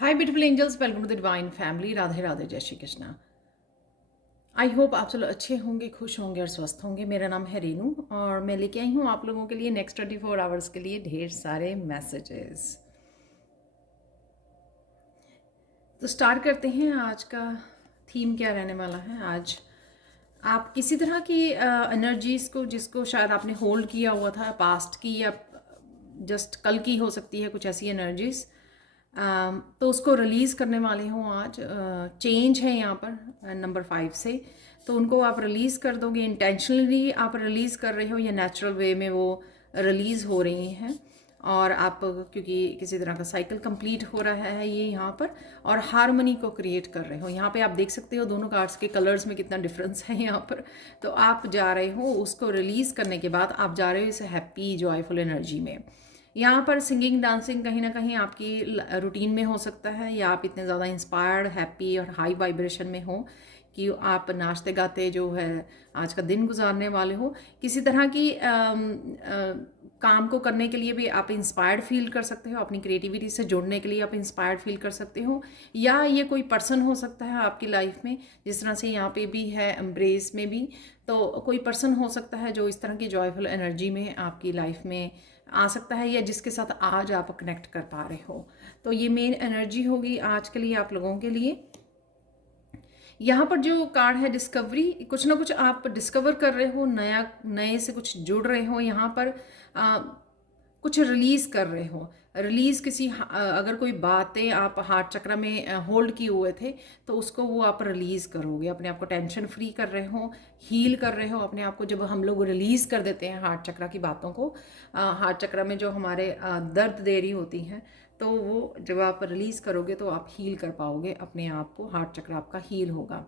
Hi beautiful angels, welcome to the divine family. Radhe Radhe, जय Shri Krishna. I hope आप सब लोग अच्छे होंगे, खुश होंगे और स्वस्थ होंगे। मेरा नाम है रेनू और मैं लेके आई हूँ आप लोगों के लिए नेक्स्ट 24 आवर्स के लिए ढेर सारे मैसेजेस। तो स्टार्ट करते हैं। आज का थीम क्या रहने वाला है। आज आप किसी तरह की एनर्जीज़ को, जिसको शायद आपने होल्ड किया हुआ था पास्ट की या जस्ट कल की हो सकती है, कुछ ऐसी एनर्जीज़, तो उसको रिलीज़ करने वाले हूँ आज। चेंज है यहाँ पर नंबर 5 से, तो उनको आप रिलीज़ कर दोगे। इंटेंशनली आप रिलीज़ कर रहे हो या नेचुरल वे में वो रिलीज़ हो रही हैं। और आप, क्योंकि किसी तरह का साइकिल कंप्लीट हो रहा है ये यहाँ पर, और हारमनी को क्रिएट कर रहे हो। यहाँ पे आप देख सकते हो दोनों कार्ड्स के कलर्स में कितना डिफरेंस है यहाँ पर। तो आप जा रहे हो उसको रिलीज़ करने के बाद, आप जा रहे हो इस हैप्पी जॉयफुल एनर्जी में। यहाँ पर सिंगिंग डांसिंग कहीं ना कहीं आपकी रूटीन में हो सकता है, या आप इतने ज़्यादा इंस्पायर्ड, हैप्पी और हाई वाइब्रेशन में हो कि आप नाचते गाते जो है आज का दिन गुजारने वाले हो। किसी तरह की काम को करने के लिए भी आप इंस्पायर्ड फील कर सकते हो, अपनी क्रिएटिविटी से जुड़ने के लिए आप इंस्पायर्ड फील कर सकते हो। या ये कोई पर्सन हो सकता है आपकी लाइफ में, जिस तरह से यहाँ पे भी है एम्ब्रेस में भी, तो कोई पर्सन हो सकता है जो इस तरह की जॉयफुल एनर्जी में आपकी लाइफ में आ सकता है, या जिसके साथ आज आप कनेक्ट कर पा रहे हो। तो ये मेन एनर्जी होगी आज के लिए आप लोगों के लिए। यहाँ पर जो कार्ड है डिस्कवरी, कुछ ना कुछ आप डिस्कवर कर रहे हो, नया नए से कुछ जुड़ रहे हो। यहाँ पर कुछ रिलीज़ कर रहे हो। रिलीज़ किसी अगर कोई बातें आप हार्ट चक्र में होल्ड किए हुए थे, तो उसको वो आप रिलीज़ करोगे। अपने आप को टेंशन फ्री कर रहे हो, हील कर रहे हो अपने आप को। जब हम लोग रिलीज़ कर देते हैं हार्ट चक्र की बातों को, हार्ट चक्र में जो हमारे दर्द दे रही होती हैं, तो वो जब आप रिलीज़ करोगे तो आप हील कर पाओगे अपने आप को। हार्ट चक्र आपका हील होगा।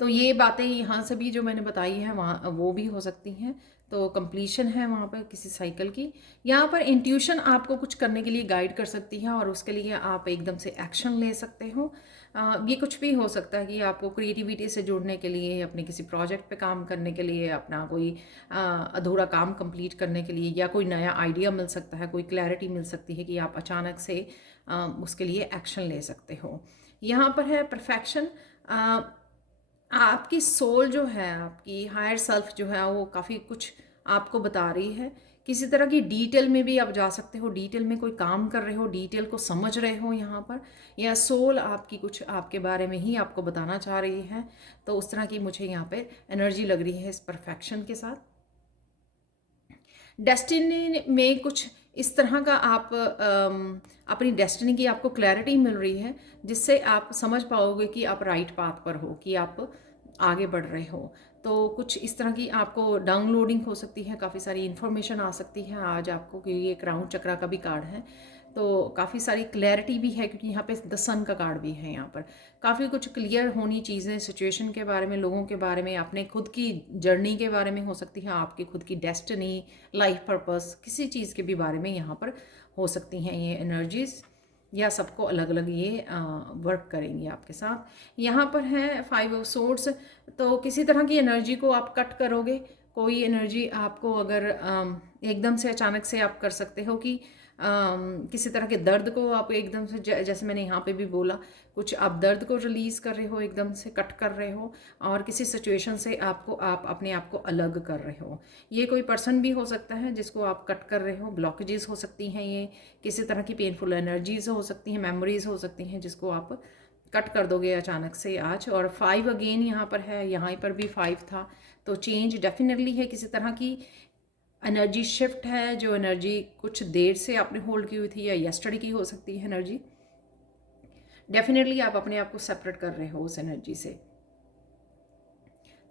तो ये बातें यहाँ से भी जो मैंने बताई हैं वहाँ वो भी हो सकती हैं। तो कंप्लीशन है वहाँ पर किसी साइकिल की। यहाँ पर इंट्यूशन आपको कुछ करने के लिए गाइड कर सकती है, और उसके लिए आप एकदम से एक्शन ले सकते हो। ये कुछ भी हो सकता है कि आपको क्रिएटिविटी से जुड़ने के लिए, अपने किसी प्रोजेक्ट पे काम करने के लिए, अपना कोई अधूरा काम कंप्लीट करने के लिए, या कोई नया आइडिया मिल सकता है, कोई क्लैरिटी मिल सकती है कि आप अचानक से उसके लिए एक्शन ले सकते हो। यहाँ पर है परफेक्शन। आपकी सोल जो है, आपकी हायर सेल्फ जो है, वो काफ़ी कुछ आपको बता रही है। किसी तरह की डिटेल में भी आप जा सकते हो, डिटेल में कोई काम कर रहे हो, डिटेल को समझ रहे हो यहाँ पर, या सोल आपकी कुछ आपके बारे में ही आपको बताना चाह रही है। तो उस तरह की मुझे यहाँ पे एनर्जी लग रही है इस परफेक्शन के साथ। डेस्टिनी में कुछ इस तरह का आप अपनी डेस्टिनी की आपको क्लैरिटी मिल रही है, जिससे आप समझ पाओगे कि आप राइट पाथ पर हो, कि आप आगे बढ़ रहे हो। तो कुछ इस तरह की आपको डाउनलोडिंग हो सकती है, काफ़ी सारी इन्फॉर्मेशन आ सकती है आज आपको, क्योंकि ये क्राउन चक्रा का भी कार्ड है। तो काफ़ी सारी क्लैरिटी भी है, क्योंकि यहाँ पे द सन का कार्ड भी है। यहाँ पर काफ़ी कुछ क्लियर होनी चीज़ें, सिचुएशन के बारे में, लोगों के बारे में, अपने खुद की जर्नी के बारे में हो सकती है, आपकी खुद की डेस्टिनी, लाइफ पर्पस, किसी चीज़ के भी बारे में यहाँ पर हो सकती हैं ये एनर्जीज़, या सबको अलग अलग ये वर्क करेंगी आपके साथ। यहाँ पर है 5 ऑफ सोर्ड्स। तो किसी तरह की एनर्जी को आप कट करोगे। कोई एनर्जी आपको अगर एकदम से अचानक से आप कर सकते हो कि किसी तरह के दर्द को आप एकदम से, जैसे मैंने यहाँ पे भी बोला, कुछ आप दर्द को रिलीज़ कर रहे हो, एकदम से कट कर रहे हो, और किसी सिचुएशन से आप अपने आप को अलग कर रहे हो। ये कोई पर्सन भी हो सकता है जिसको आप कट कर रहे हो। ब्लॉकेजेस हो सकती हैं, ये किसी तरह की पेनफुल एनर्जीज हो सकती हैं, मेमोरीज हो सकती हैं, जिसको आप कट कर दोगे अचानक से आज। और 5 अगेन यहाँ पर है, यहाँ पर भी 5 था। तो चेंज डेफिनेटली है, किसी तरह की एनर्जी शिफ्ट है। जो एनर्जी कुछ देर से आपने होल्ड की हुई थी, या यस्टरडे की हो सकती है एनर्जी, डेफिनेटली आप अपने आप को सेपरेट कर रहे हो उस एनर्जी से।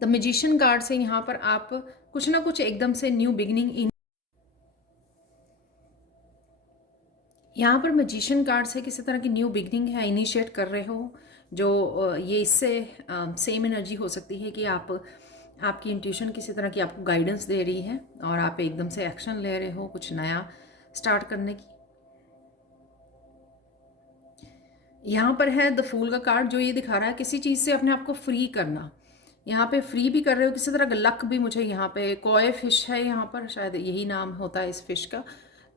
द मैजिशियन कार्ड से यहाँ पर आप कुछ ना कुछ एकदम से न्यू बिगिनिंग इन, यहाँ पर मैजिशियन कार्ड से किसी तरह की न्यू बिगिनिंग है, इनिशिएट कर रहे हो। जो ये इससे सेम एनर्जी हो सकती है कि आप, आपकी इंट्यूशन किसी तरह की आपको गाइडेंस दे रही है, और आप एकदम से एक्शन ले रहे हो कुछ नया स्टार्ट करने की। यहाँ पर है द फूल का कार्ड, जो ये दिखा रहा है किसी चीज़ से अपने आप को फ्री करना। यहाँ पे फ्री भी कर रहे हो किसी तरह का लक भी। मुझे यहाँ पे कोय फिश है, यहाँ पर शायद यही नाम होता है इस फिश का।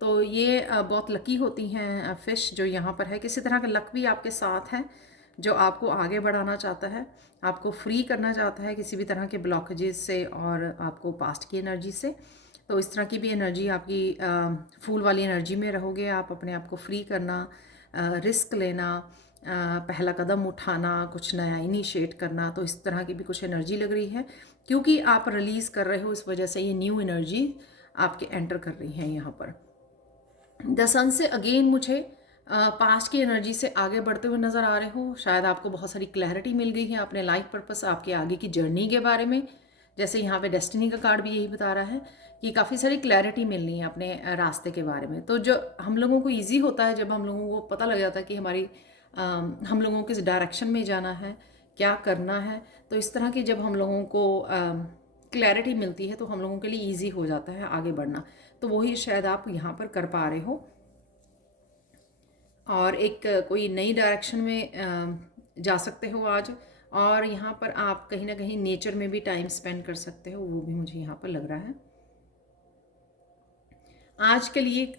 तो ये बहुत लकी होती हैं फ़िश जो यहाँ पर है। किसी तरह का लक भी आपके साथ है जो आपको आगे बढ़ाना चाहता है, आपको फ्री करना चाहता है किसी भी तरह के ब्लॉकेजेस से और आपको पास्ट की एनर्जी से। तो इस तरह की भी एनर्जी आपकी फूल वाली एनर्जी में रहोगे आप। अपने आप को फ्री करना, रिस्क लेना, पहला कदम उठाना, कुछ नया इनिशिएट करना, तो इस तरह की भी कुछ एनर्जी लग रही है क्योंकि आप रिलीज़ कर रहे हो। इस वजह से ये न्यू एनर्जी आपके एंटर कर रही है यहाँ पर। द सन से अगेन मुझे पास्ट की एनर्जी से आगे बढ़ते हुए नज़र आ रहे हो। शायद आपको बहुत सारी क्लैरिटी मिल गई है अपने लाइफ पर्पस, आपके आगे की जर्नी के बारे में। जैसे यहाँ पे डेस्टिनी का कार्ड भी यही बता रहा है कि काफ़ी सारी क्लैरिटी मिलनी है अपने रास्ते के बारे में। तो जो हम लोगों को ईजी होता है जब हम लोगों को पता लग जाता है कि हम लोगों को किस डायरेक्शन में जाना है, क्या करना है। तो इस तरह की जब हम लोगों को क्लैरिटी मिलती है तो हम लोगों के लिए ईजी हो जाता है आगे बढ़ना। तो वही शायद आप यहाँ पर कर पा रहे हो और एक कोई नई डायरेक्शन में जा सकते हो आज। और यहाँ पर आप कहीं ना कहीं नेचर में भी टाइम स्पेंड कर सकते हो, वो भी मुझे यहाँ पर लग रहा है। आज के लिए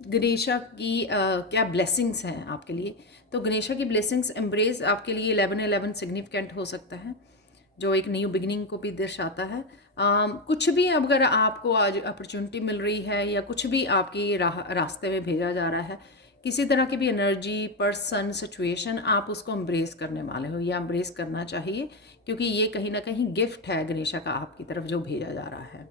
गणेशा की क्या ब्लेसिंग्स हैं आपके लिए। तो गणेशा की ब्लेसिंग्स एम्ब्रेस आपके लिए 11-11 सिग्निफिकेंट हो सकता है, जो एक न्यू बिगिनिंग को भी दर्शाता है। कुछ भी अगर आपको आज अपॉर्चुनिटी मिल रही है या कुछ भी आपकी रास्ते में भेजा जा रहा है, किसी तरह की भी एनर्जी, पर्सन, सिचुएशन, आप उसको एम्ब्रेस करने वाले हो या एम्ब्रेस करना चाहिए क्योंकि ये कहीं ना कहीं गिफ्ट है गणेशा का आपकी तरफ जो भेजा जा रहा है।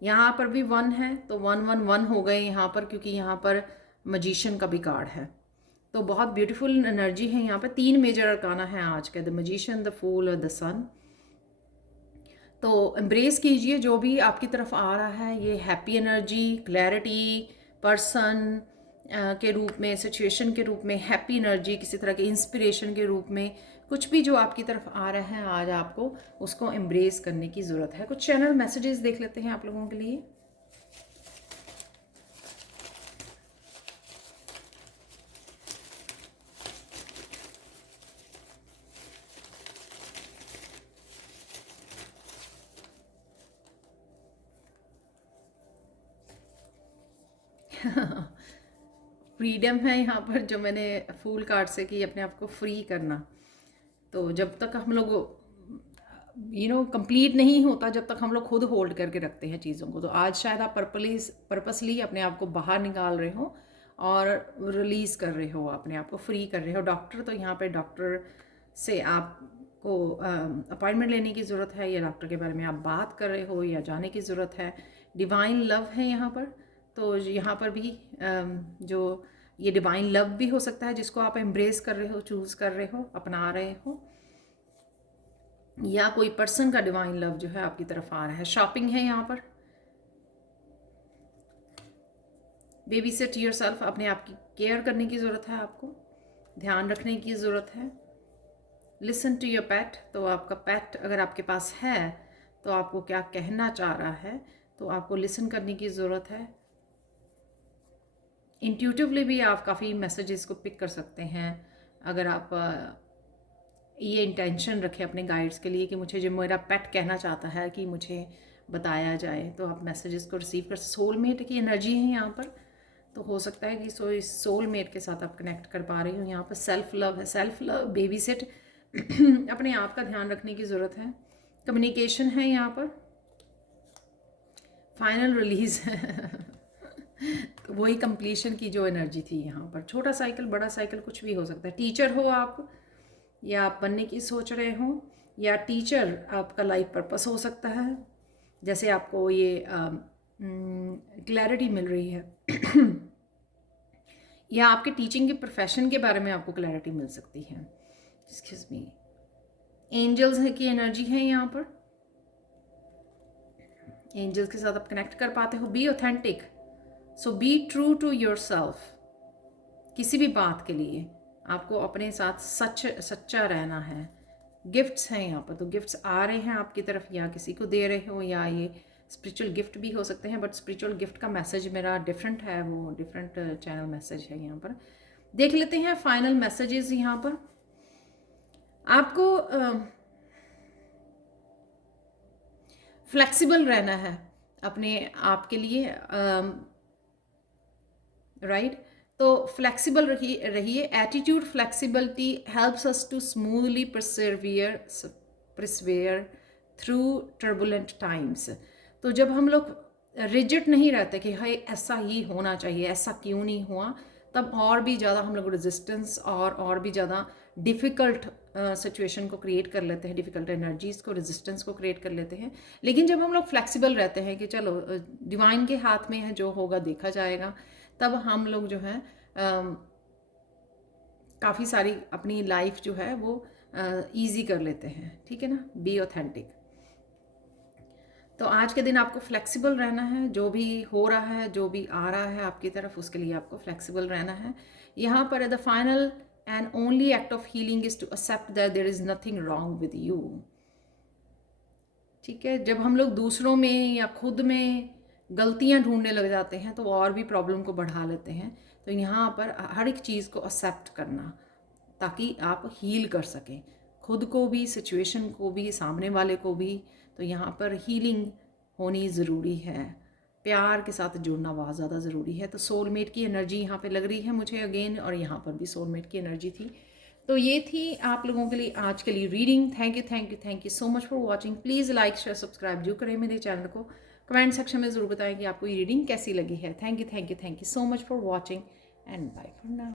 यहाँ पर भी 1 है तो 1-1-1 हो गए यहाँ पर क्योंकि यहाँ पर मजिशियन का भी कार्ड है। तो बहुत ब्यूटीफुल एनर्जी है यहाँ पर। 3 मेजर अरकाना है आज के, द मजिशियन, द फूल और द सन। तो एम्ब्रेस कीजिए जो भी आपकी तरफ आ रहा है। ये हैप्पी एनर्जी, क्लैरिटी, पर्सन के रूप में, सिचुएशन के रूप में, हैप्पी एनर्जी, किसी तरह के इंस्पिरेशन के रूप में, कुछ भी जो आपकी तरफ आ रहा है आज आपको उसको एम्ब्रेस करने की ज़रूरत है। कुछ चैनल मैसेजेस देख लेते हैं आप लोगों के लिए। फ्रीडम है यहाँ पर जो मैंने फूल कार्ड से कि अपने आप को फ्री करना। तो जब तक हम लोग कंप्लीट नहीं होता, जब तक हम लोग खुद होल्ड करके रखते हैं चीज़ों को। तो आज शायद आप पर्पसली अपने आप को बाहर निकाल रहे हो और रिलीज़ कर रहे हो, अपने आप को फ्री कर रहे हो। डॉक्टर, तो यहाँ पे डॉक्टर से आपको अपॉइंटमेंट लेने की ज़रूरत है या डॉक्टर के बारे में आप बात कर रहे हो या जाने की ज़रूरत है। डिवाइन लव है यहाँ पर। तो यहाँ पर भी जो ये डिवाइन लव भी हो सकता है जिसको आप एम्ब्रेस कर रहे हो, चूज़ कर रहे हो, अपना रहे हो, या कोई पर्सन का डिवाइन लव जो है आपकी तरफ आ रहा है। शॉपिंग है यहाँ पर। बेबी सेट योरसेल्फ, अपने आप की केयर करने की ज़रूरत है, आपको ध्यान रखने की ज़रूरत है। लिसन टू योर पेट, तो आपका पेट अगर आपके पास है तो आपको क्या कहना चाह रहा है, तो आपको लिसन करने की ज़रूरत है। इंट्यूटिवली भी आप काफ़ी मैसेजेस को पिक कर सकते हैं अगर आप ये इंटेंशन रखें अपने गाइड्स के लिए कि मुझे जो मेरा पेट कहना चाहता है कि मुझे बताया जाए, तो आप मैसेजेस को रिसीव कर। सोलमेट की एनर्जी है यहाँ पर, तो हो सकता है कि इस सोलमेट के साथ आप कनेक्ट कर पा रही हो। यहाँ पर सेल्फ लव है, सेल्फ लव, बेबी सेट, अपने आप का ध्यान रखने की ज़रूरत है। कम्युनिकेशन है यहाँ पर। फाइनल रिलीज तो वही कंप्लीशन की जो एनर्जी थी यहाँ पर। छोटा साइकिल, बड़ा साइकिल, कुछ भी हो सकता है। टीचर हो आप या आप बनने की सोच रहे हो, या टीचर आपका लाइफ पर्पस हो सकता है, जैसे आपको ये क्लैरिटी मिल रही है या आपके टीचिंग के प्रोफेशन के बारे में आपको क्लैरिटी मिल सकती है। Excuse me. एंजल्स की एनर्जी है यहाँ पर। एंजल्स के साथ आप कनेक्ट कर पाते हो। Be authentic, so be true to your self. किसी भी बात के लिए आपको अपने साथ सच्चा रहना है। गिफ्ट्स हैं यहाँ पर, तो गिफ्ट्स आ रहे हैं आपकी तरफ, या किसी को दे रहे हो, या ये स्पिरिचुअल गिफ्ट भी हो सकते हैं। बट स्पिरिचुअल गिफ्ट का मैसेज मेरा डिफरेंट है, वो डिफरेंट चैनल मैसेज है यहाँ पर। देख लेते हैं फाइनल मैसेजेस। यहाँ पर आपको फ्लेक्सिबल रहना है अपने आप के लिए। राइट। तो फ्लेक्सिबल रहिए रहिए attitude flexibility helps us to smoothly persevere through turbulent times. तो जब हम लोग रिजिड नहीं रहते कि हाय ऐसा ही होना चाहिए, ऐसा क्यों नहीं हुआ, तब और भी ज़्यादा हम लोग रेजिस्टेंस और भी ज़्यादा डिफ़िकल्ट सिचुएशन को क्रिएट कर लेते हैं, डिफ़िकल्ट एनर्जीज़ को, रेजिस्टेंस को क्रिएट कर लेते हैं। लेकिन जब हम लोग फ्लेक्सिबल रहते हैं कि चलो डिवाइन के हाथ में है, जो होगा देखा जाएगा, तब हम लोग जो है काफ़ी सारी अपनी लाइफ जो है वो ईजी कर लेते हैं। ठीक है ना, बी ऑथेंटिक। तो आज के दिन आपको फ्लेक्सिबल रहना है, जो भी हो रहा है, जो भी आ रहा है आपकी तरफ, उसके लिए आपको फ्लेक्सिबल रहना है। यहाँ पर the final and only act of healing is to accept that there is nothing wrong with you. ठीक है, जब हम लोग दूसरों में या खुद में गलतियां ढूंढने लग जाते हैं तो और भी प्रॉब्लम को बढ़ा लेते हैं। तो यहाँ पर हर एक चीज़ को एक्सेप्ट करना, ताकि आप हील कर सकें, खुद को भी, सिचुएशन को भी, सामने वाले को भी। तो यहाँ पर हीलिंग होनी ज़रूरी है, प्यार के साथ जुड़ना बहुत ज़्यादा ज़रूरी है। तो सोलमेट की एनर्जी यहाँ पे लग रही है मुझे अगेन, और यहाँ पर भी सोलमेट की एनर्जी थी। तो ये थी आप लोगों के लिए आज के लिए reading. Thank you thank you thank you so much for watching. Please like share subscribe जो करें मेरे चैनल को। कमेंट सेक्शन में ज़रूर बताएं कि आपको ये रीडिंग कैसी लगी है। Thank you so much for watching and bye for now.